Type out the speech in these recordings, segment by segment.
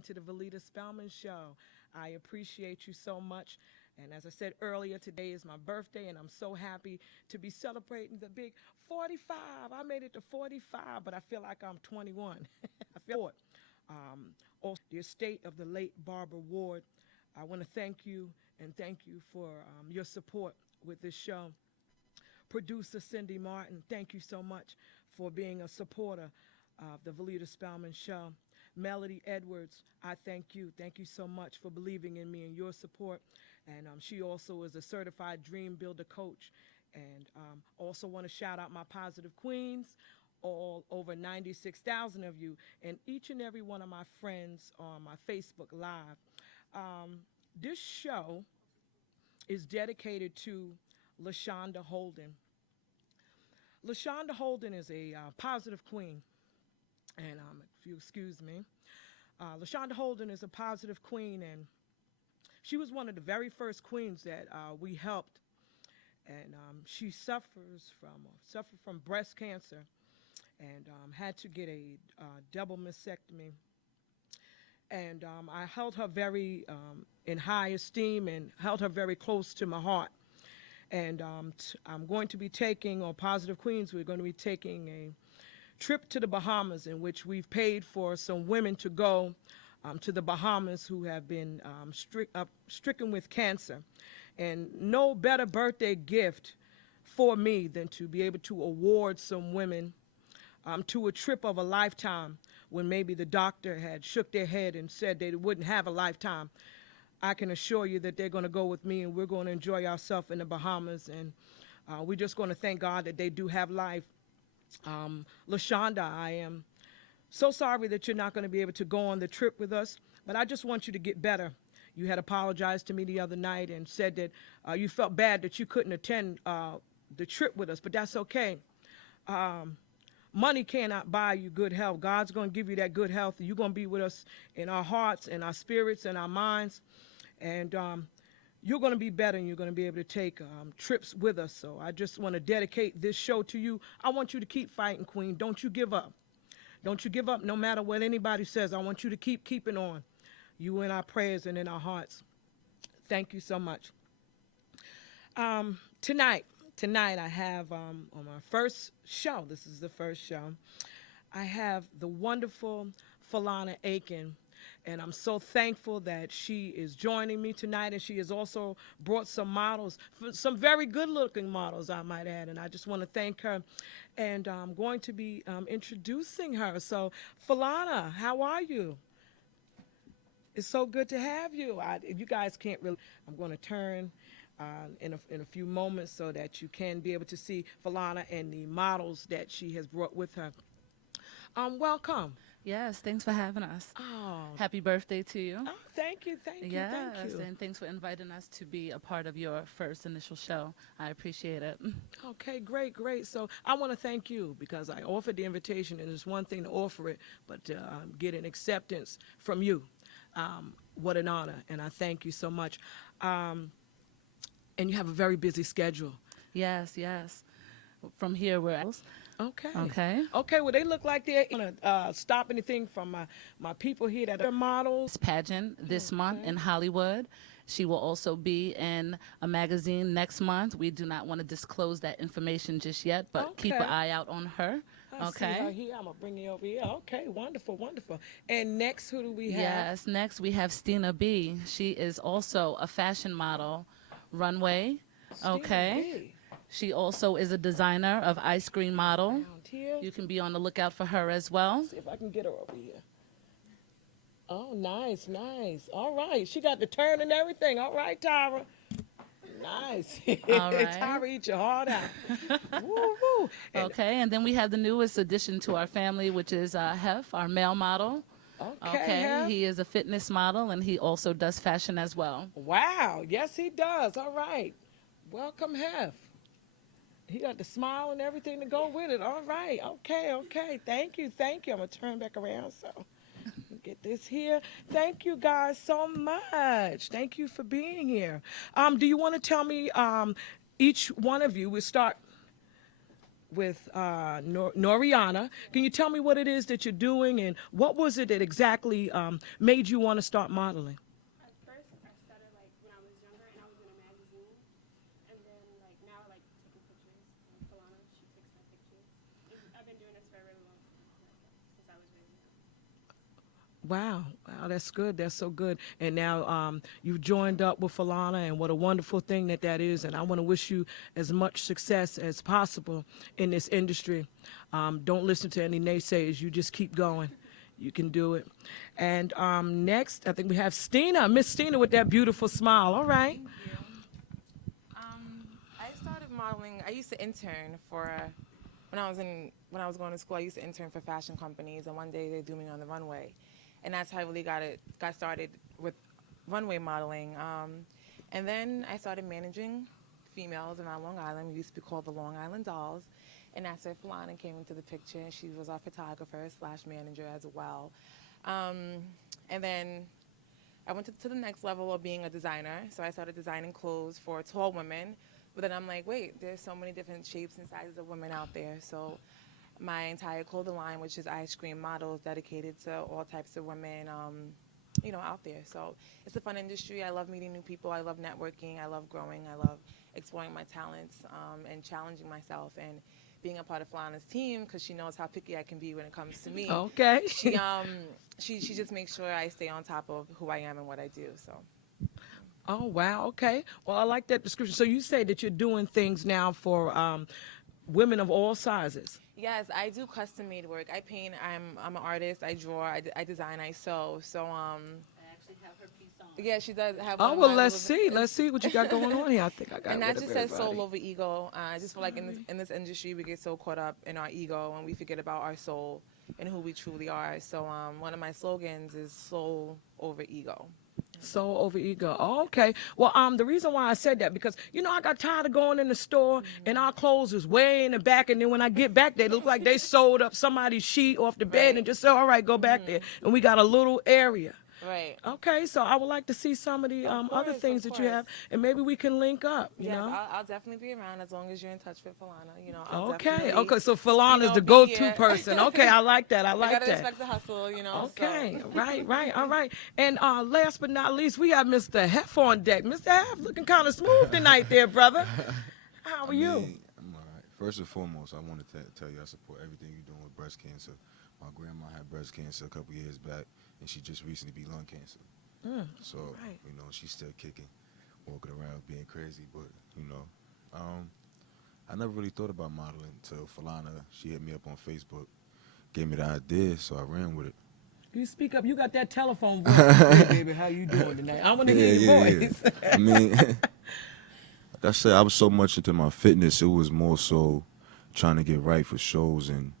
into the Veleeda Spellman Show. I appreciate you so much. And as I said earlier, today is my birthday, and I'm so happy to be celebrating the big 45. I made it to 45, but I feel like I'm 21. I feel it. Also, the estate of the late Barbara Ward. I want to thank you and thank you for your support with this show. Producer Cindy Martin, thank you so much for being a supporter of the Veleeda Spellman Show. Melody Edwards, I thank you. Thank you so much for believing in me and your support. And she also is a certified dream builder coach. And also want to shout out my positive queens, all over 96,000 of you, and each and every one of my friends on my Facebook Live. This show is dedicated to LaShonda Holden. LaShonda Holden is a positive queen. And if you excuse me, LaShonda Holden is a positive queen, and she was one of the very first queens that we helped. And she suffered from breast cancer, and had to get a double mastectomy. And I held her very in high esteem and held her very close to my heart. And I'm going to be taking, on Positive Queens, we're going to be taking a trip to the Bahamas, in which we've paid for some women to go to the Bahamas who have been stricken with cancer. And no better birthday gift for me than to be able to award some women to a trip of a lifetime, when maybe the doctor had shook their head and said they wouldn't have a lifetime. I can assure you that they're going to go with me, and we're going to enjoy ourselves in the Bahamas. And we're just going to thank God that they do have life. LaShonda, I am so sorry that you're not going to be able to go on the trip with us, but I just want you to get better. You had apologized to me the other night and said that you felt bad that you couldn't attend the trip with us, but that's okay. Money cannot buy you good health. God's going to give you that good health. You're going to be with us in our hearts, in our spirits, in our minds. And you're going to be better, and you're going to be able to take trips with us. So I just want to dedicate this show to you. I want you to keep fighting, Queen. Don't you give up. Don't you give up no matter what anybody says. I want you to keep keeping on. You in our prayers and in our hearts. Thank you so much. Tonight I have on my first show, this is the first show, I have the wonderful Falana Aiken, and I'm so thankful that she is joining me tonight, and she has also brought some models, some very good-looking models, I might add, and I just want to thank her, and I'm going to be introducing her. So, Falana, how are you? It's so good to have you. You guys can't really, I'm going to turn in a few moments so that you can be able to see Falana and the models that she has brought with her. Welcome. Yes, thanks for having us. Oh, Happy birthday to you. oh, thank you, thank you, Yes, thank you. and thanks for inviting us to be a part of your first initial show. I appreciate it. Okay, great, great. So I want to thank you because I offered the invitation, and it's one thing to offer it, but to get an acceptance from you. What an honor, and I thank you so much. And you have a very busy schedule. Yes. From here, we're Okay. okay. Okay, well, they look like they're going to stop anything from my people here that are models. Pageant this month in Hollywood. She will also be in a magazine next month. We do not want to disclose that information just yet, but keep an Okay. eye out on her. I see her here. I'm going to bring you over here. Okay, wonderful, wonderful. And next, who do we have? Yes, next we have Stina B. She is also a fashion model, runway. Stina Okay. B. She also is a designer of ice cream model. Around here. You can be on the lookout for her as well. See if I can get her over here. Oh, nice, nice. All right. She got the turn and everything. All right, Tyra. Nice. All right. Tyra, eat your heart out. Woo-hoo. And, Okay, and then we have the newest addition to our family, which is Hef, our male model. okay. Hef. He is a fitness model, and he also does fashion as well. Wow. Yes, he does. All right. Welcome, Hef. He got the smile and everything to go with it. All right. Okay, okay. Thank you, thank you. I'm going to turn back around so get this here. Thank you guys so much. Thank you for being here. Do you want to tell me, each one of you, we'll start with Noriana. Can you tell me what it is that you're doing and what was it that exactly made you want to start modeling? At first, I started like when I was younger and I was in a magazine, and then like now I like taking pictures. And Kalana, she takes my pictures. And I've been doing this for a really long time, like since I was really young. Wow, wow, that's good. That's so good. And now you've joined up with Falana, and what a wonderful thing that is. And I want to wish you as much success as possible in this industry. Don't listen to any naysayers. You just keep going. You can do it. And next, I think we have Stina, Miss Stina with that beautiful smile. All right. I started modeling. I used to intern for when I was going to school. I used to intern for fashion companies, and one day they threw me on the runway, and that's how I really got started with runway modeling. And then I started managing females around Long Island. We used to be called the Long Island Dolls, and that's where Falana came into the picture. She was our photographer / manager as well. And then I went to the next level of being a designer. So I started designing clothes for tall women. But then I'm like, wait, there's so many different shapes and sizes of women out there. So my entire clothing line, which is Ice Cream Models, dedicated to all types of women, out there. So it's a fun industry. I love meeting new people. I love networking. I love growing. I love exploring my talents and challenging myself and being a part of Falana's team because she knows how picky I can be when it comes to me. Okay. She just makes sure I stay on top of who I am and what I do. So. Oh, wow. Okay. Well, I like that description. So you say that you're doing things now for women of all sizes. Yes, I do custom made work. I paint. I'm an artist. I draw. I design. I sew. So I actually have her piece on. yeah, she does have. Oh, one of well, my let's little- see. Let's see what you got going on here. I think I got And rid that of just says everybody. soul over ego. I just feel like in this industry we get so caught up in our ego and we forget about our soul and who we truly are. So one of my slogans is soul over ego. Soul over ego. Oh, okay. Well, the reason why I said that because I got tired of going in the store and our clothes is way in the back, and then when I get back, they look like they sold up somebody's sheet off the bed Right. and just said, "All right, go back there." And we got a little area. Right. Okay, so I would like to see some of the other course, things of that you have, course. and maybe we can link up. You Yes, know. I'll definitely be around as long as you're in touch with Falana. I'll Okay. definitely, Okay. So Falana is the be go-to here. person. Okay, I like that. I I like gotta that. respect the hustle, Okay, So. right, all right. And last but not least, we have Mr. Hef on deck. Mr. Hef looking kind of smooth tonight there, brother. How are you? I'm all right. First and foremost, I wanted to tell you I support everything you're doing with breast cancer. My grandma had breast cancer a couple years back, and she just recently beat lung cancer. So, right. she's still kicking, walking around being crazy. But, I never really thought about modeling until Falana, she hit me up on Facebook, gave me the idea, so I ran with it. You speak up. You got that telephone voice. Hey, baby, how you doing tonight? I want to hear your voice. I mean, like I said, I was so much into my fitness. It was more so trying to get right for shows and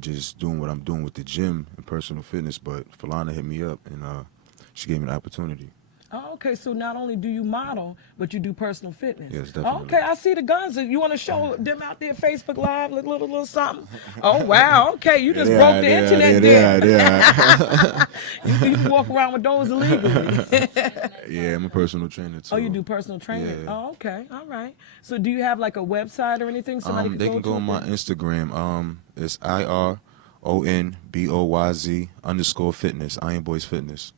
just doing what I'm doing with the gym and personal fitness. But Falana hit me up, and she gave me the opportunity. Oh, okay, so not only do you model, but you do personal fitness. Yes, definitely. Okay, I see the guns. You want to show them out there, Facebook Live, little something? Oh, wow. Okay, you just broke the internet there. You can walk around with those illegally. Yeah, I'm a personal trainer too. Oh, you do personal training? Yeah. Oh, okay. All right. So do you have like a website or anything somebody They can go on my Instagram. It's IRONBOYZ_fitness. Iron Boys Fitness.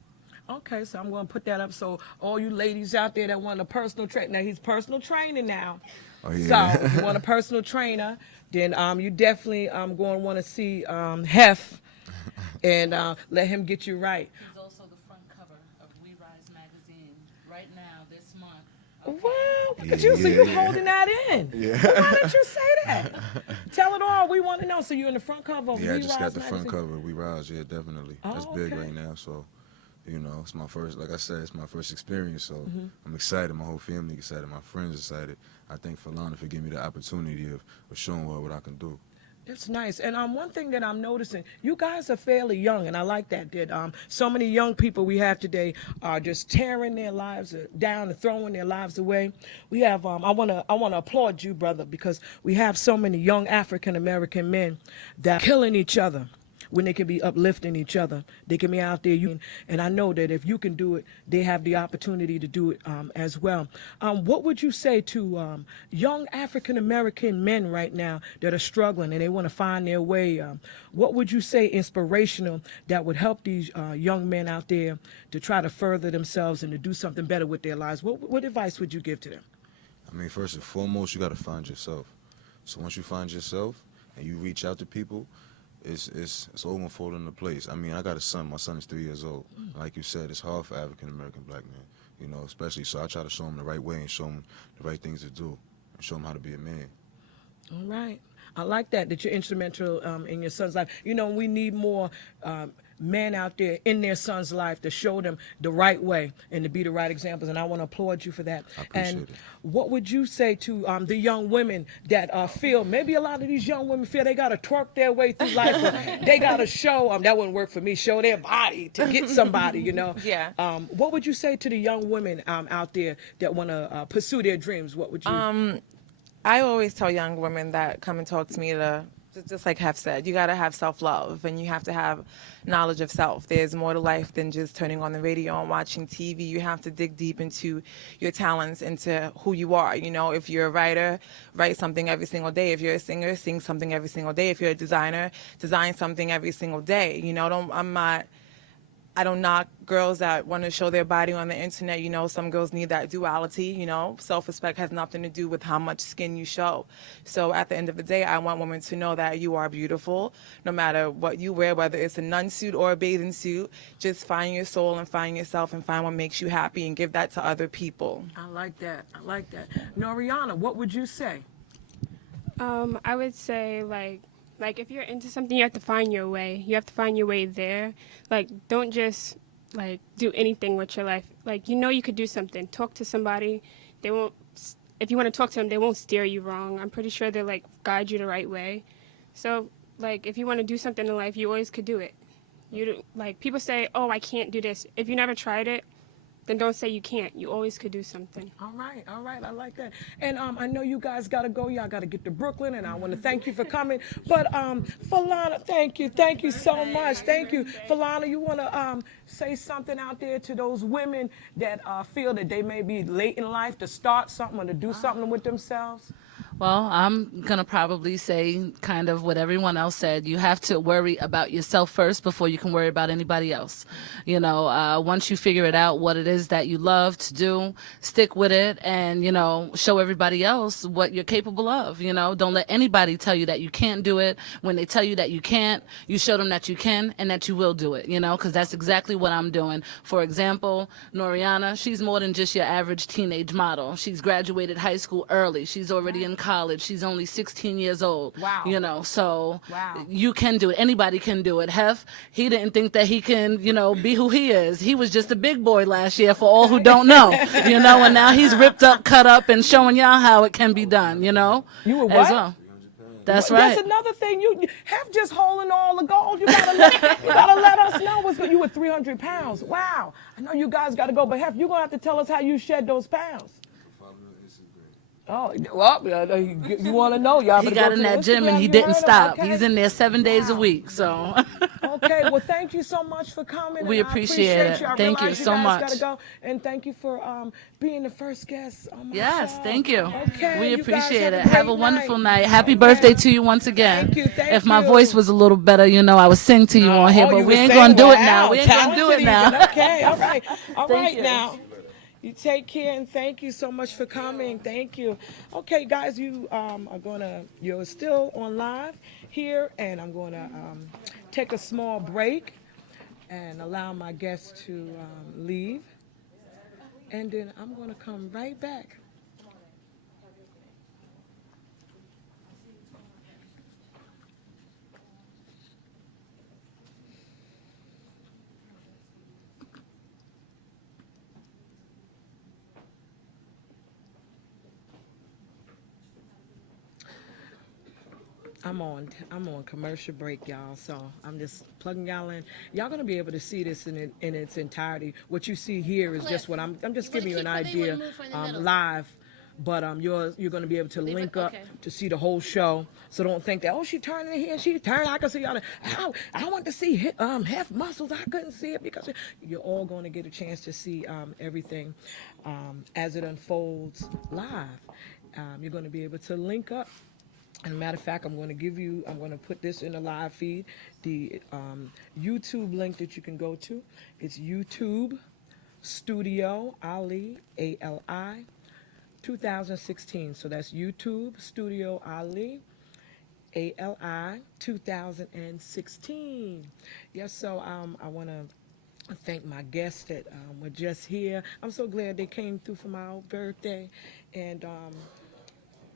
Okay, so I'm going to put that up so all you ladies out there that want a personal trainer. Now, he's personal training now. Oh, yeah. So if you want a personal trainer, then you definitely going to want to see Hef and let him get you right. He's also the front cover of We Rise magazine right now this month. Wow, look at you. So you're holding that in. Yeah. Well, why didn't you say that? Tell it all. We want to know. So you're in the front cover of Yeah, I We just Rise got the front magazine? cover. We Rise, yeah, definitely. Oh, That's big okay. right now, so it's my first, like I said, it's my first experience, so I'm excited. My whole family excited. My friends excited. I thank Falana for giving me the opportunity of showing what I can do. That's nice. And one thing that I'm noticing, you guys are fairly young, and I like that. So many young people we have today are just tearing their lives down and throwing their lives away. We have. I wanna applaud you, brother, because we have so many young African American men that are killing each other when they can be uplifting each other. They can be out there. And I know that if you can do it, they have the opportunity to do it as well. What would you say to young African American men right now that are struggling and they want to find their way? What would you say inspirational that would help these young men out there to try to further themselves and to do something better with their lives? What advice would you give to them? I mean, first and foremost, you got to find yourself. So once you find yourself and you reach out to people, it's all gonna fall into place. I mean, I got a son. My son is 3 years old. Like you said, it's hard for African American black men, you know, especially. So I try to show him the right way and show him the right things to do and show him how to be a man. All right. I like that you're instrumental in your son's life. You know, we need more men out there in their son's life to show them the right way and to be the right examples. And I want to applaud you for that. I appreciate and it. what would you say to the young women that feel, maybe a lot of these young women feel they got to twerk their way through life, or they got to show, that wouldn't work for me, show their body to get somebody, you know? Yeah. What would you say to the young women out there that want to pursue their dreams? What would you? I always tell young women that come and talk to me to, just like Hef said, you got to have self-love and you have to have knowledge of self. There's more to life than just turning on the radio and watching TV. You have to dig deep into your talents, into who you are. You know, if you're a writer, write something every single day. If you're a singer, sing something every single day. If you're a designer, design something every single day. You know, I don't knock girls that want to show their body on the internet. You know, some girls need that duality, you know. Self-respect has nothing to do with how much skin you show. So at the end of the day, I want women to know that you are beautiful, no matter what you wear, whether it's a nun suit or a bathing suit. Just find your soul and find yourself and find what makes you happy and give that to other people. I like that. I like that. Noriana, what would you say? I would say like if you're into something, you have to find your way. You have to find your way there. Like, don't just like do anything with your life. Like, you know you could do something. Talk to somebody. They won't. If you want to talk to them, they won't steer you wrong. I'm pretty sure they'll like guide you the right way. So like if you want to do something in life, you always could do it. Like people say, oh, I can't do this. If you never tried it, then don't say you can't. You always could do something. All right, I like that. And I know you guys got to go. Y'all got to get to Brooklyn, and I want to thank you for coming. But Falana, thank you so much. Thank you. Falana, you want to say something out there to those women that feel that they may be late in life to start something or to do something with themselves? Well, I'm going to probably say kind of what everyone else said. You have to worry about yourself first before you can worry about anybody else. You know, once you figure it out, what it is that you love to do, stick with it and, you know, show everybody else what you're capable of. You know, don't let anybody tell you that you can't do it. When they tell you that you can't, you show them that you can and that you will do it, you know, because that's exactly what I'm doing. For example, Noriana, she's more than just your average teenage model. She's graduated high school early. She's already in college. She's only 16 years old. Wow. You know, so Wow. you can do it. Anybody can do it. Hef, he didn't think that he can, you know, be who he is. He was just a big boy last year for all who don't know, you know, and now he's ripped up, cut up, and showing y'all how it can be done, you know. You were as what? well. That's right. That's another thing. You have just holding all the gold. You gotta let us know what's good. You were 300 pounds. Wow. I know you guys got to go, but Hef, you're gonna have to tell us how you shed those pounds. Oh, well, you want to know, y'all. He better got go in to that gym Instagram. and he You didn't heard him? stop. Okay. He's in there 7 days a Wow. week. So Okay, well, thank you so much for coming. We and I appreciate it. you. I Thank you realize so guys much. Gotta go, and thank you for being the first guest on my yes, show. thank you. Okay, We you guys appreciate it. great Have a wonderful night. Happy Okay. birthday to you once again. Thank you, thank if my you. voice was a little better, you know, I would sing to you on here, Oh, but you we were ain't saying, gonna do it wow, now. We ain't gonna do it talented now. even. Okay, all right. All Thank right you. now. You take care and thank you so much for coming. Thank you. Okay, guys, you're still on live here, and I'm gonna take a small break and allow my guests to leave, and then I'm gonna come right back. I'm on commercial break, y'all. So I'm just plugging y'all in. Y'all gonna be able to see this in its entirety. What you see here is just what I'm just giving you an idea live but you're going to be able to Leave it? link up Okay. to see the whole show. So don't think that, oh, she turned in here, she turned. I can see all the. I want to see half muscles. I couldn't see it because you're all going to get a chance to see everything as it unfolds live. You're going to be able to link up. And a matter of fact, I'm going to put this in the live feed, the YouTube link that you can go to. It's YouTube Studio Ali, ALI, 2016. So that's YouTube Studio Ali, ALI, 2016. Yes, so I want to thank my guests that were just here. I'm so glad they came through for my birthday and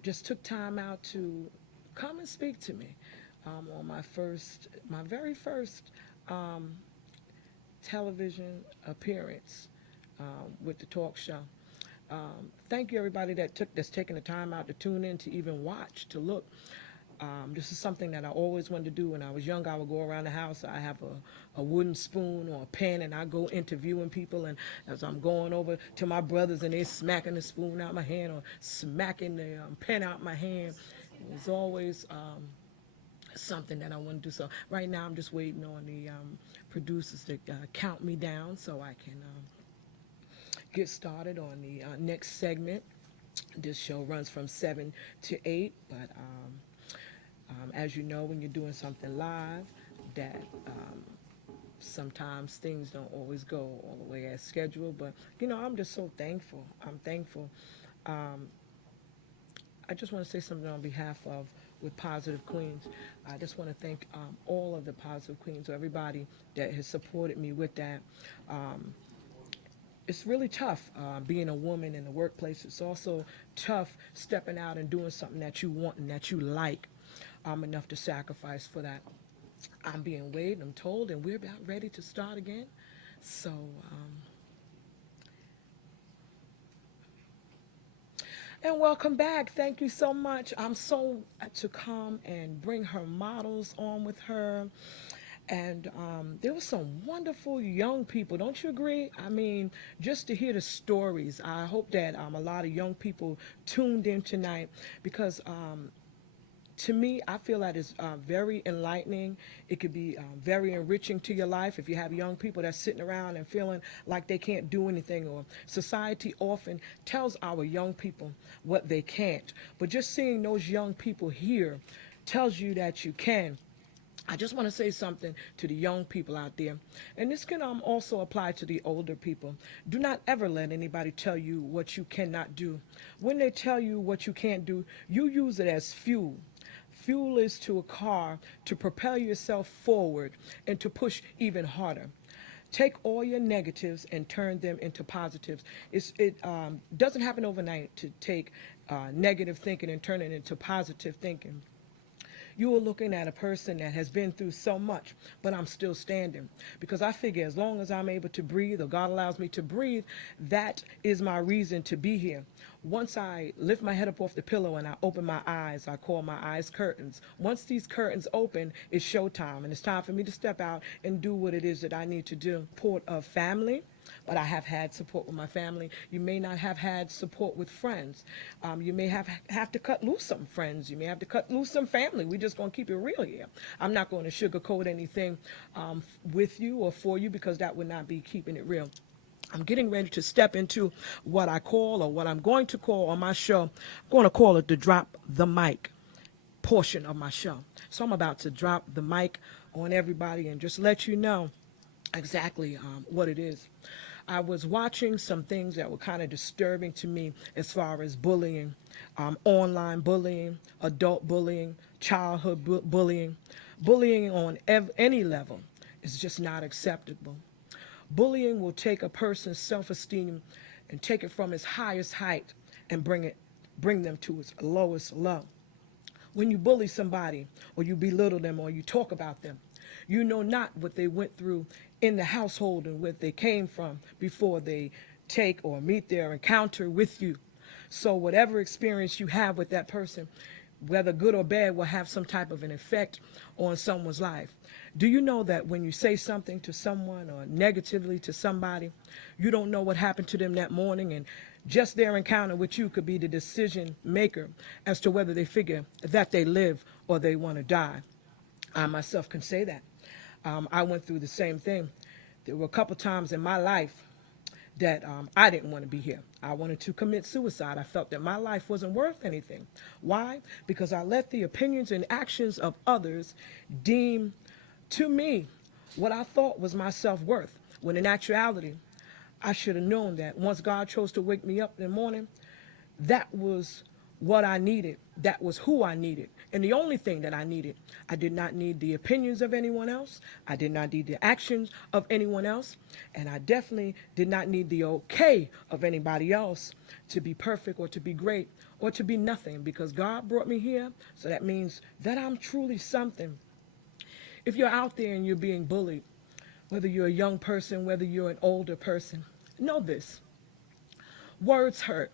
just took time out to come and speak to me on my very first television appearance with the talk show. Thank you, everybody that's taking the time out to tune in, to even watch, to look. This is something that I always wanted to do. When I was young, I would go around the house. I have a wooden spoon or a pen, and I go interviewing people. And as I'm going over to my brothers, and they're smacking the spoon out my hand or smacking the pen out my hand, it was always something that I want to do. So right now, I'm just waiting on the producers to count me down so I can get started on the next segment. This show runs from 7 to 8, but as you know, when you're doing something live, that sometimes things don't always go all the way as scheduled. But I'm just so thankful. I'm thankful. I just want to say something on behalf of with Positive Queens. I just want to thank all of the Positive Queens, or everybody that has supported me with that. It's really tough being a woman in the workplace. It's also tough stepping out and doing something that you want and that you like. Enough to sacrifice for that. I'm being weighed, I'm told, and we're about ready to start again. So, and welcome back. Thank you so much. I'm so to come and bring her models on with her. And there were some wonderful young people. Don't you agree? I mean, just to hear the stories. I hope that a lot of young people tuned in tonight because to me, I feel that it's very enlightening. It could be very enriching to your life if you have young people that's sitting around and feeling like they can't do anything, or society often tells our young people what they can't. But just seeing those young people here tells you that you can. I just want to say something to the young people out there, and this can also apply to the older people. Do not ever let anybody tell you what you cannot do. When they tell you what you can't do, you use it as fuel. Fuel is to a car to propel yourself forward and to push even harder. Take all your negatives and turn them into positives. It doesn't happen overnight to take negative thinking and turn it into positive thinking. You are looking at a person that has been through so much, but I'm still standing. Because I figure as long as I'm able to breathe, or God allows me to breathe, that is my reason to be here. Once I lift my head up off the pillow and I open my eyes, I call my eyes curtains. Once these curtains open, it's showtime, and it's time for me to step out and do what it is that I need to do. Support of family. But I have had support with my family. You may not have had support with friends. You may have to cut loose some friends. You may have to cut loose some family. We're just going to keep it real here. I'm not going to sugarcoat anything with you or for you, because that would not be keeping it real. I'm getting ready to step into what I call, or what I'm going to call on my show, I'm going to call it the drop the mic portion of my show. So I'm about to drop the mic on everybody and just let you know exactly what it is. I was watching some things that were kind of disturbing to me as far as bullying, online bullying, adult bullying, childhood bullying. Bullying on any level is just not acceptable. Bullying will take a person's self-esteem and take it from its highest height and bring them to its lowest low. When you bully somebody, or you belittle them, or you talk about them, you know not what they went through in the household and where they came from before they take or meet their encounter with you. So whatever experience you have with that person, whether good or bad, will have some type of an effect on someone's life. Do you know that when you say something to someone or negatively to somebody, you don't know what happened to them that morning, and just their encounter with you could be the decision maker as to whether they figure that they live or they want to die. I myself can say that. I went through the same thing. There were a couple times in my life that I didn't want to be here. I wanted to commit suicide. I felt that my life wasn't worth anything. Why? Because I let the opinions and actions of others deem to me what I thought was my self-worth, when in actuality, I should have known that once God chose to wake me up in the morning, that was what I needed. That was who I needed. And the only thing that I needed. I did not need the opinions of anyone else. I did not need the actions of anyone else. And I definitely did not need the okay of anybody else to be perfect or to be great or to be nothing, because God brought me here. So that means that I'm truly something. If you're out there and you're being bullied, whether you're a young person, whether you're an older person, know this. Words hurt.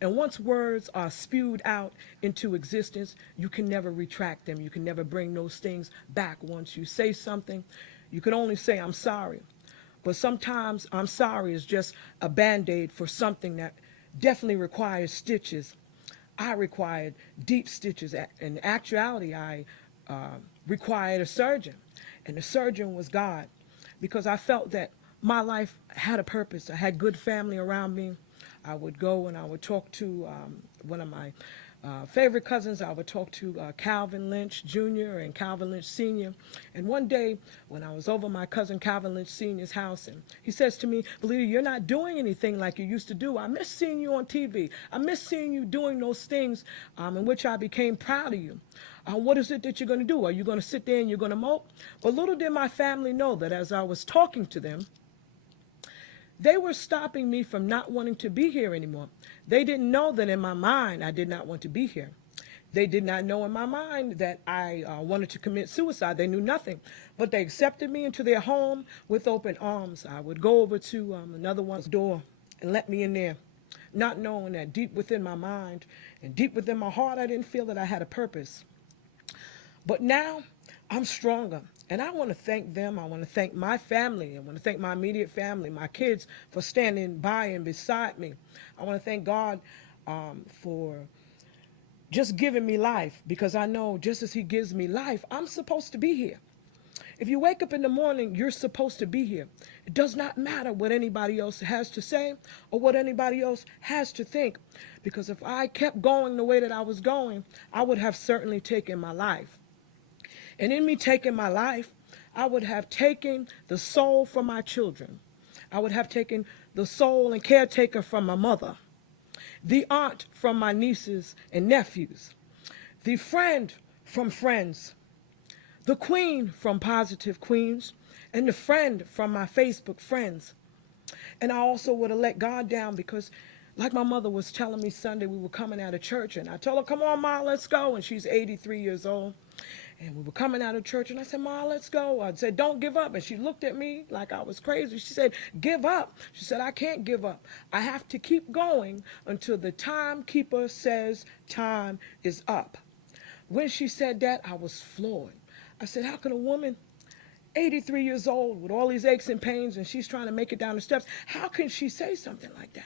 And once words are spewed out into existence, you can never retract them. You can never bring those things back. Once you say something, you can only say, I'm sorry. But sometimes I'm sorry is just a Band-Aid for something that definitely requires stitches. I required deep stitches. In actuality, I required a surgeon. And the surgeon was God, because I felt that my life had a purpose. I had good family around me. I would go and I would talk to one of my favorite cousins. I would talk to Calvin Lynch Jr. and Calvin Lynch Sr. And one day when I was over my cousin Calvin Lynch Sr.'s house, and he says to me, Veleeda, you're not doing anything like you used to do. I miss seeing you on TV. I miss seeing you doing those things in which I became proud of you. What is it that you're going to do? Are you going to sit there and you're going to mope? But little did my family know that as I was talking to them, they were stopping me from not wanting to be here anymore. They didn't know that in my mind I did not want to be here. They did not know in my mind that I wanted to commit suicide. They knew nothing. But they accepted me into their home with open arms. I would go over to another one's door and let me in there, not knowing that deep within my mind and deep within my heart, I didn't feel that I had a purpose. But now I'm stronger. And I want to thank them. I want to thank my family. I want to thank my immediate family, my kids, for standing by and beside me. I want to thank God for just giving me life, because I know just as he gives me life, I'm supposed to be here. If you wake up in the morning, you're supposed to be here. It does not matter what anybody else has to say or what anybody else has to think, because if I kept going the way that I was going, I would have certainly taken my life. And in me taking my life, I would have taken the soul from my children. I would have taken the soul and caretaker from my mother, the aunt from my nieces and nephews, the friend from friends, the queen from Positive Queens, and the friend from my Facebook friends. And I also would have let God down, because like my mother was telling me Sunday, we were coming out of church, and I told her, come on, Ma, let's go. And she's 83 years old. And we were coming out of church, and I said, Ma, let's go. I said, don't give up. And she looked at me like I was crazy. She said, give up. She said, I can't give up. I have to keep going until the timekeeper says time is up. When she said that, I was floored. I said, how can a woman 83 years old with all these aches and pains, and she's trying to make it down the steps, how can she say something like that?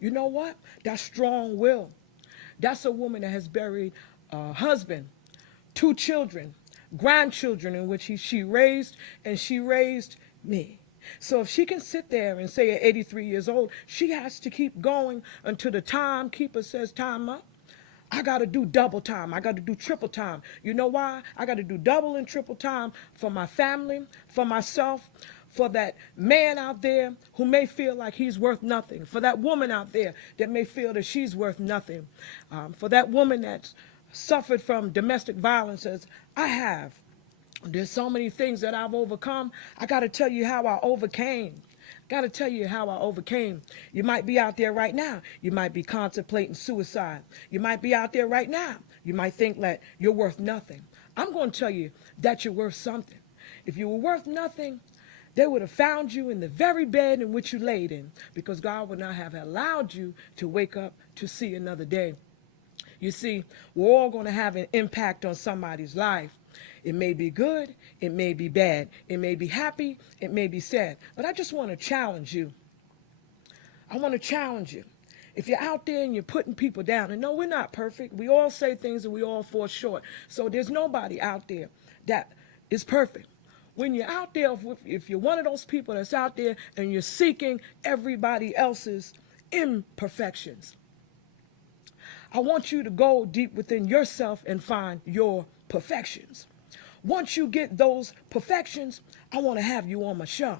You know what? That's strong will. That's a woman that has buried a husband, 2 children, grandchildren in which she raised, and she raised me. So if she can sit there and say at 83 years old, she has to keep going until the timekeeper says time up. I got to do double time. I got to do triple time. You know why? I got to do double and triple time for my family, for myself, for that man out there who may feel like he's worth nothing, for that woman out there that may feel that she's worth nothing, for that woman that's suffered from domestic violence as I have. There's so many things that I've overcome. I got to tell you how I overcame. Got to tell you how I overcame. You might be out there right now. You might be contemplating suicide. You might be out there right now. You might think that you're worth nothing. I'm going to tell you that you're worth something. If you were worth nothing, they would have found you in the very bed in which you laid in, because God would not have allowed you to wake up to see another day. You see, we're all going to have an impact on somebody's life. It may be good, it may be bad, it may be happy, it may be sad. But I just want to challenge you. I want to challenge you. If you're out there and you're putting people down, and no, we're not perfect. We all say things and we all fall short. So there's nobody out there that is perfect. When you're out there, if you're one of those people that's out there and you're seeking everybody else's imperfections, I want you to go deep within yourself and find your perfections. Once you get those perfections, I want to have you on my show.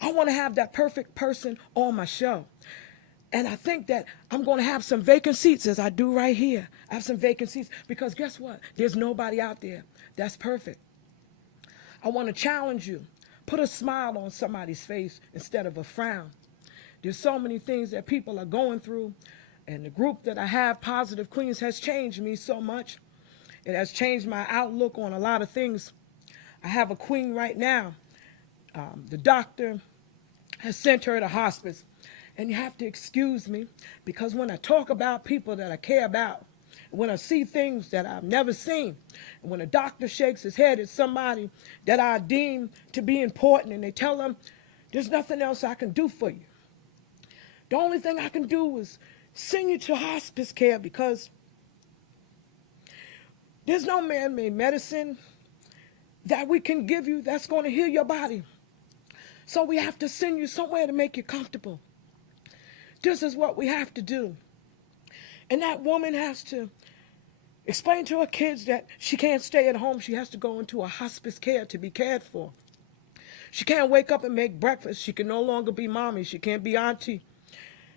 I want to have that perfect person on my show. And I think that I'm going to have some vacant seats, as I do right here. I have some vacant seats because guess what? There's nobody out there that's perfect. I want to challenge you. Put a smile on somebody's face instead of a frown. There's so many things that people are going through, and the group that I have, Positive Queens, has changed me so much. It has changed my outlook on a lot of things. I have a queen right now. The doctor has sent her to hospice. And you have to excuse me, because when I talk about people that I care about, when I see things that I've never seen, and when a doctor shakes his head at somebody that I deem to be important, and they tell them, there's nothing else I can do for you. The only thing I can do is send you to hospice care, because there's no man-made medicine that we can give you that's going to heal your body. So we have to send you somewhere to make you comfortable. This is what we have to do. And that woman has to explain to her kids that she can't stay at home. She has to go into a hospice care to be cared for. She can't wake up and make breakfast. She can no longer be mommy. She can't be auntie.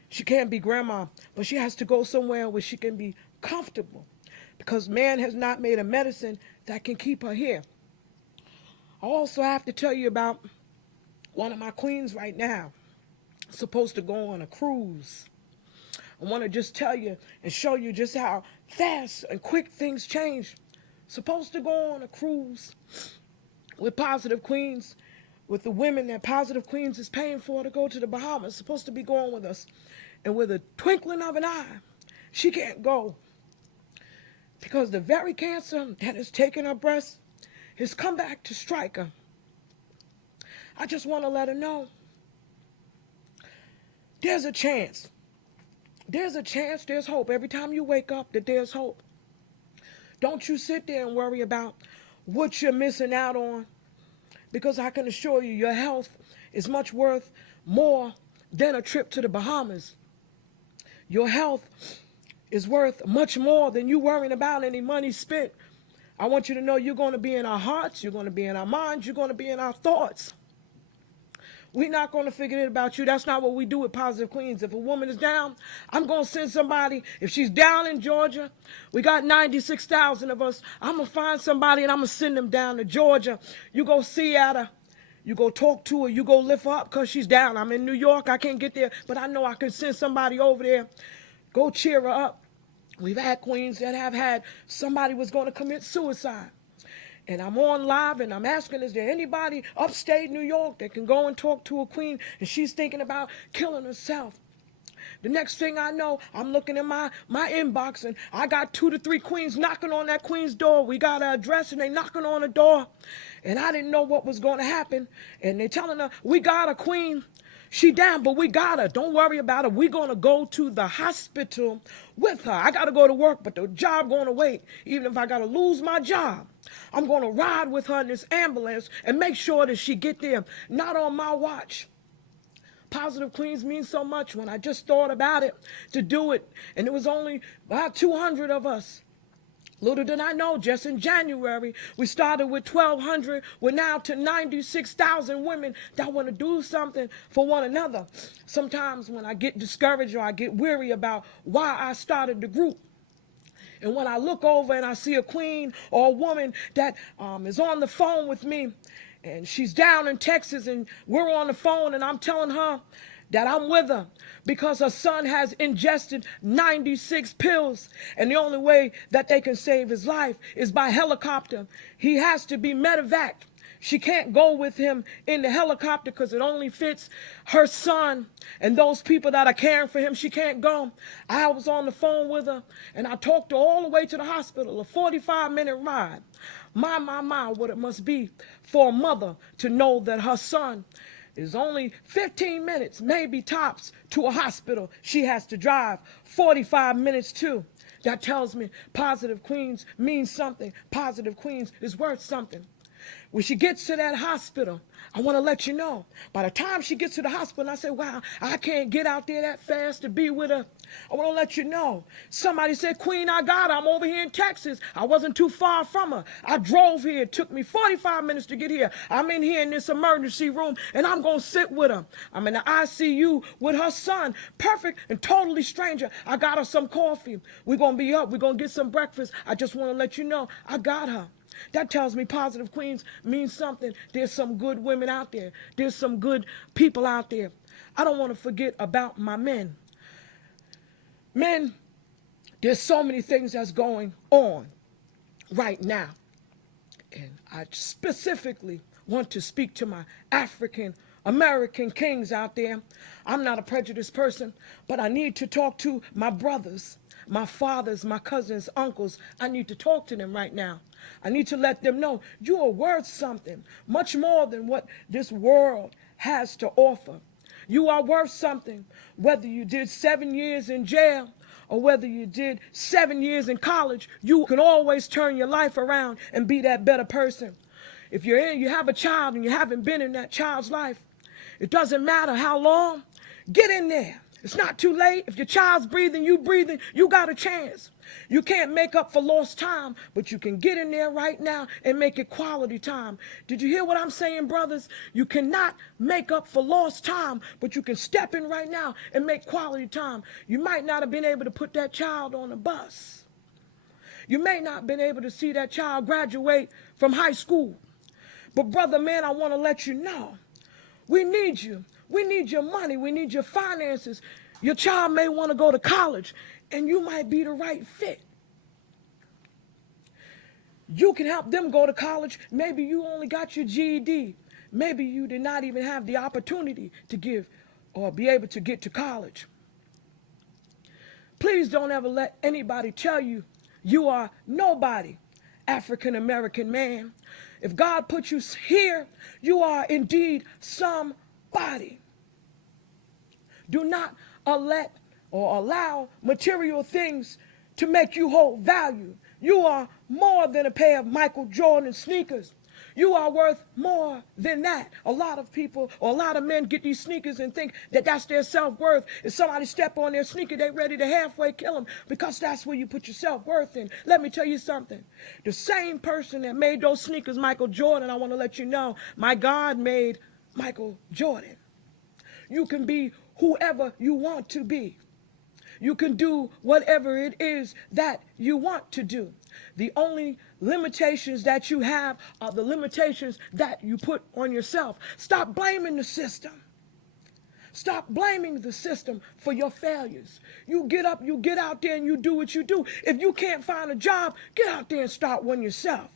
She can't be grandma. But she has to go somewhere where she can be comfortable, because man has not made a medicine that can keep her here. I also have to tell you about one of my queens right now. Supposed to go on a cruise. I want to just tell you and show you just how fast and quick things change. Supposed to go on a cruise with Positive Queens, with the women that Positive Queens is paying for to go to the Bahamas. Supposed to be going with us. And with a twinkling of an eye, she can't go, because the very cancer that has taken her breast has come back to strike her. I just want to let her know there's a chance. There's a chance, there's hope. Every time you wake up, that there's hope. Don't you sit there and worry about what you're missing out on, because I can assure you your health is much worth more than a trip to the Bahamas. Your health is worth much more than you worrying about any money spent. I want you to know you're going to be in our hearts, you're going to be in our minds, you're going to be in our thoughts. We're not going to forget it about you. That's not what we do with Positive Queens. If a woman is down, I'm going to send somebody. If she's down in Georgia, we got 96,000 of us. I'm going to find somebody and I'm going to send them down to Georgia. You go see at her. You go talk to her. You go lift her up because she's down. I'm in New York. I can't get there, but I know I can send somebody over there. Go cheer her up. We've had queens that have had somebody was going to commit suicide. And I'm on live and I'm asking, is there anybody upstate New York that can go and talk to a queen and she's thinking about killing herself? The next thing I know, I'm looking at my inbox and I got 2 to 3 queens knocking on that queen's door. We got an address and they knocking on the door. And I didn't know what was going to happen. And they telling her, we got a queen. She down, but we got her. Don't worry about her. We're going to go to the hospital with her. I got to go to work, but the job going to wait. Even if I got to lose my job, I'm going to ride with her in this ambulance and make sure that she get there. Not on my watch. Positive Queens means so much. When I just thought about it to do it, and it was only about 200 of us. Little did I know, just in January, we started with 1,200. We're now to 96,000 women that want to do something for one another. Sometimes when I get discouraged or I get weary about why I started the group, and when I look over and I see a queen or a woman that is on the phone with me, and she's down in Texas, and we're on the phone, and I'm telling her that I'm with her because her son has ingested 96 pills, and the only way that they can save his life is by helicopter. He has to be medevaced. She can't go with him in the helicopter because it only fits her son and those people that are caring for him. She can't go. I was on the phone with her, and I talked her all the way to the hospital, a 45-minute ride. My, what it must be for a mother to know that her son is only 15 minutes, maybe tops, to a hospital she has to drive 45 minutes to. That tells me Positive Queens means something. Positive Queens is worth something. When she gets to that hospital, I want to let you know, by the time she gets to the hospital, I say, wow, I can't get out there that fast to be with her. I want to let you know. Somebody said, Queen, I got her. I'm over here in Texas. I wasn't too far from her. I drove here. It took me 45 minutes to get here. I'm in here in this emergency room, and I'm going to sit with her. I'm in the ICU with her son, perfect and totally stranger. I got her some coffee. We're going to be up. We're going to get some breakfast. I just want to let you know, I got her. That tells me Positive Queens means something. There's some good women out there. There's some good people out there. I don't want to forget about my men. Men, there's so many things that's going on right now. And I specifically want to speak to my African American kings out there. I'm not a prejudiced person, but I need to talk to my brothers, my fathers, my cousins, uncles. I need to talk to them right now. I need to let them know you are worth something, much more than what this world has to offer. You are worth something, whether you did 7 years in jail or whether you did 7 years in college. You can always turn your life around and be that better person. If you have a child and you haven't been in that child's life, it doesn't matter how long, get in there. It's not too late. If your child's breathing, you got a chance. You can't make up for lost time, but you can get in there right now and make it quality time. Did you hear what I'm saying, brothers? You cannot make up for lost time, but you can step in right now and make quality time. You might not have been able to put that child on a bus. You may not have been able to see that child graduate from high school. But brother, man, I want to let you know, we need you. We need your money. We need your finances. Your child may want to go to college, and you might be the right fit. You can help them go to college. Maybe you only got your GED. Maybe you did not even have the opportunity to give or be able to get to college. Please don't ever let anybody tell you you are nobody, African American man. If God put you here, you are indeed somebody. Do not let or allow material things to make you hold value. You are more than a pair of Michael Jordan sneakers. You are worth more than that. A lot of people or a lot of men get these sneakers and think that that's their self-worth. If somebody step on their sneaker, they're ready to halfway kill them because that's where you put your self-worth in. Let me tell you something. The same person that made those sneakers, Michael Jordan, I want to let you know, my God made Michael Jordan. You can be whoever you want to be. You can do whatever it is that you want to do. The only limitations that you have are the limitations that you put on yourself. Stop blaming the system. Stop blaming the system for your failures. You get up, you get out there, and you do what you do. If you can't find a job, get out there and start one yourself.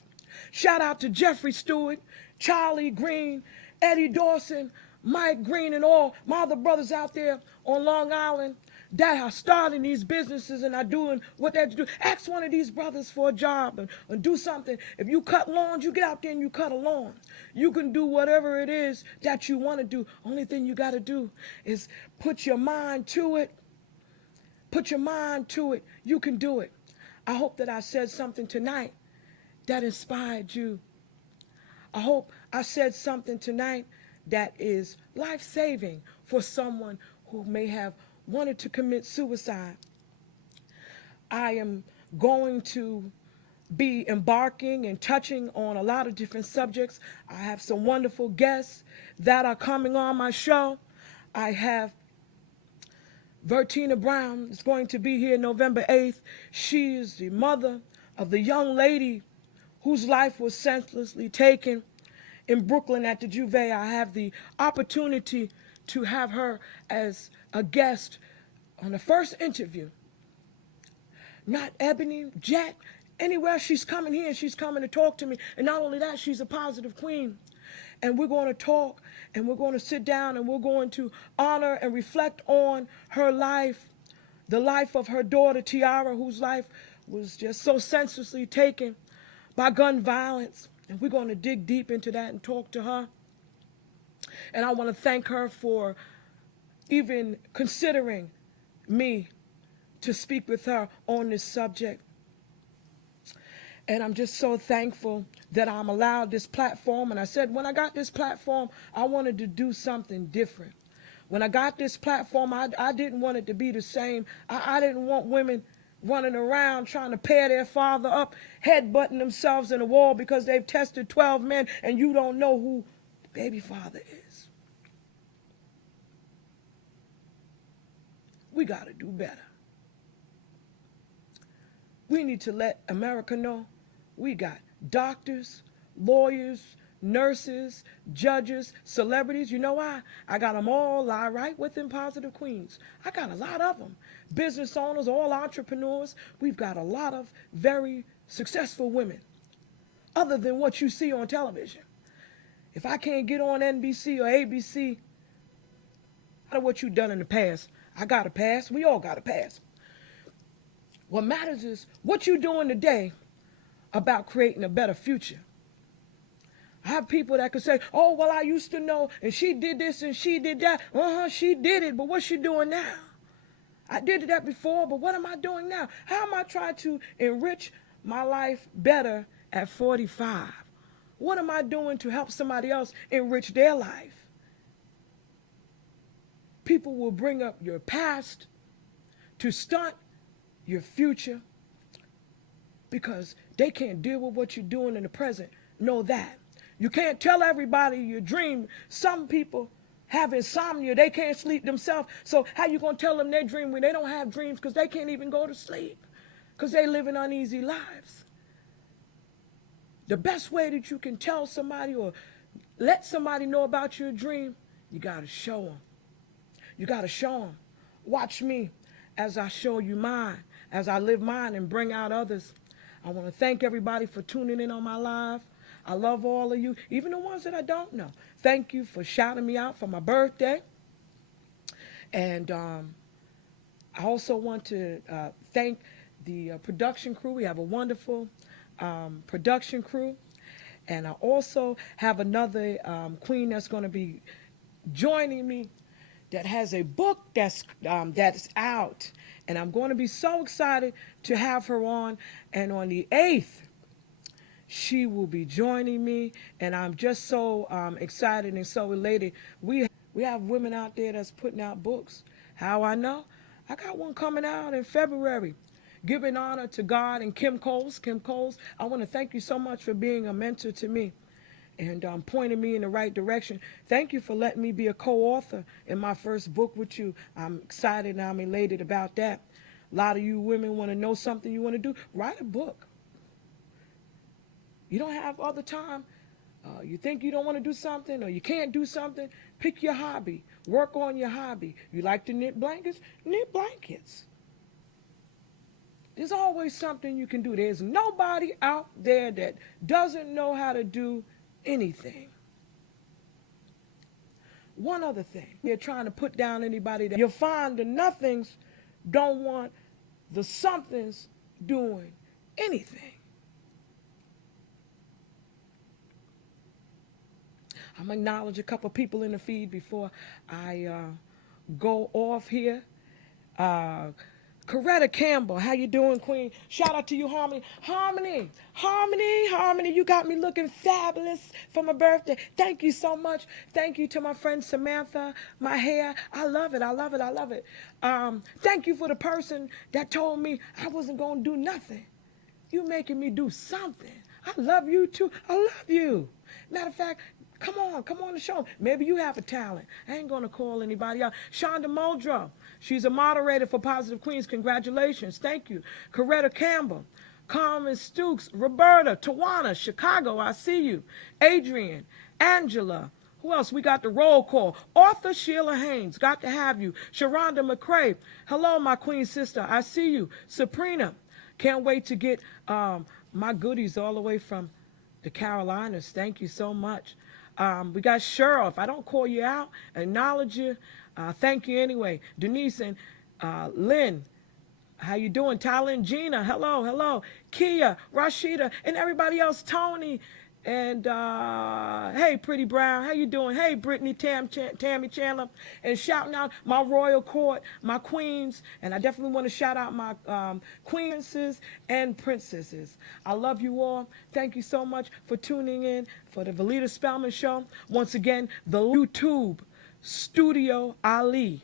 Shout out to Jeffrey Stewart, Charlie Green, Eddie Dawson, Mike Green, and all my other brothers out there on Long Island that are starting these businesses and are doing what they have to do. Ask one of these brothers for a job and do something. If you cut lawns, you get out there and you cut a lawn. You can do whatever it is that you want to do. Only thing you got to do is put your mind to it. Put your mind to it. You can do it. I hope that I said something tonight that inspired you. I hope I said something tonight that is life-saving for someone who may have wanted to commit suicide. I am going to be embarking and touching on a lot of different subjects. I have some wonderful guests that are coming on my show. I have Vertina Brown is going to be here November 8th. She is the mother of the young lady whose life was senselessly taken in Brooklyn at the Juve. I have the opportunity to have her as a guest on the first interview. Not Ebony, Jet, anywhere she's coming here, she's coming to talk to me. And not only that, she's a positive queen. and we're going to talk, and we're going to sit down, and we're going to honor and reflect on her life, the life of her daughter, Tiara, whose life was just so senselessly taken by gun violence. And we're going to dig deep into that and talk to her. And I want to thank her for even considering me to speak with her on this subject. And I'm just so thankful that I'm allowed this platform. And I said, when I got this platform, I wanted to do something different. When I got this platform, I didn't want it to be the same. I didn't want women running around trying to pair their father up, headbutting themselves in the wall because they've tested 12 men and you don't know who the baby father is. We got to do better. We need to let America know we got doctors, lawyers, nurses, judges, celebrities. You know why? I got them all lie right within Positive Queens. I got a lot of them. Business owners, all entrepreneurs. We've got a lot of very successful women, other than what you see on television. If I can't get on NBC or ABC, no matter what you've done in the past, I got a past. We all got a past. What matters is what you're doing today about creating a better future. I have people that can say, oh, well, I used to know, and she did this and she did that. She did it, but what's she doing now? I did that before, but what am I doing now? How am I trying to enrich my life better at 45? What am I doing to help somebody else enrich their life? People will bring up your past to stunt your future because they can't deal with what you're doing in the present. Know that. You can't tell everybody your dream. Some people have insomnia. They can't sleep themselves. So how you going to tell them their dream when they don't have dreams because they can't even go to sleep because they live in uneasy lives? The best way that you can tell somebody or let somebody know about your dream, you got to show them. You got to show them. Watch me as I show you mine, as I live mine and bring out others. I want to thank everybody for tuning in on my live. I love all of you, even the ones that I don't know. Thank you for shouting me out for my birthday. And I also want to thank the production crew. We have a wonderful production crew. And I also have another queen that's going to be joining me that has a book that's out. And I'm going to be so excited to have her on. And on the 8th, she will be joining me. And I'm just so excited and so elated. We have women out there that's putting out books. How I know? I got one coming out in February. Giving honor to God and Kim Coles. Kim Coles, I want to thank you so much for being a mentor to me and pointing me in the right direction. Thank you for letting me be a co-author in my first book with you. I'm excited and I'm elated about that. A lot of you women want to know something you want to do. Write a book. You don't have other time. You think you don't want to do something or you can't do something, pick your hobby. Work on your hobby. You like to knit blankets? Knit blankets. There's always something you can do. There's nobody out there that doesn't know how to do anything. One other thing, you're trying to put down anybody that you'll find the nothings don't want the somethings doing anything. I'm going to acknowledge a couple of people in the feed before I go off here. Coretta Campbell, how you doing, Queen? Shout out to you, Harmony. Harmony, you got me looking fabulous for my birthday. Thank you so much. Thank you to my friend Samantha, my hair. I love it. Thank you for the person that told me I wasn't going to do nothing. You making me do something. I love you, too. I love you. Matter of fact, come on the show. Maybe you have a talent. I ain't going to call anybody out. Shonda Muldrow, she's a moderator for Positive Queens. Congratulations. Thank you. Coretta Campbell, Carmen Stokes, Roberta, Tawana, Chicago, I see you. Adrian, Angela. Who else? We got the roll call. Arthur Sheila Haynes, got to have you. Sharonda McCrae. Hello, my queen sister. I see you. Sabrina, can't wait to get my goodies all the way from the Carolinas. Thank you so much. We got Cheryl. If I don't call you out, acknowledge you, thank you anyway. Denise and Lynn, how you doing? Tyler and Gina, hello, hello. Kia, Rashida, and everybody else, Tony. And hey, Pretty Brown, how you doing? Hey, Brittany, Tammy Chandler, and shouting out my royal court, my queens, and I definitely want to shout out my queenses and princesses. I love you all. Thank you so much for tuning in for the Veleeda Spellman Show. Once again, the YouTube Studio Ali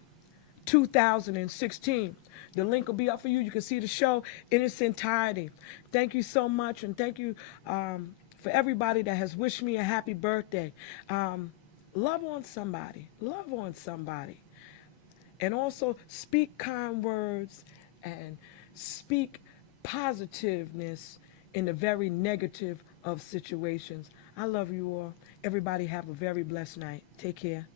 2016. The link will be up for you. You can see the show in its entirety. Thank you so much, and thank you for everybody that has wished me a happy birthday. Love on somebody. Love on somebody. And also speak kind words and speak positiveness in the very negative of situations. I love you all. Everybody have a very blessed night. Take care.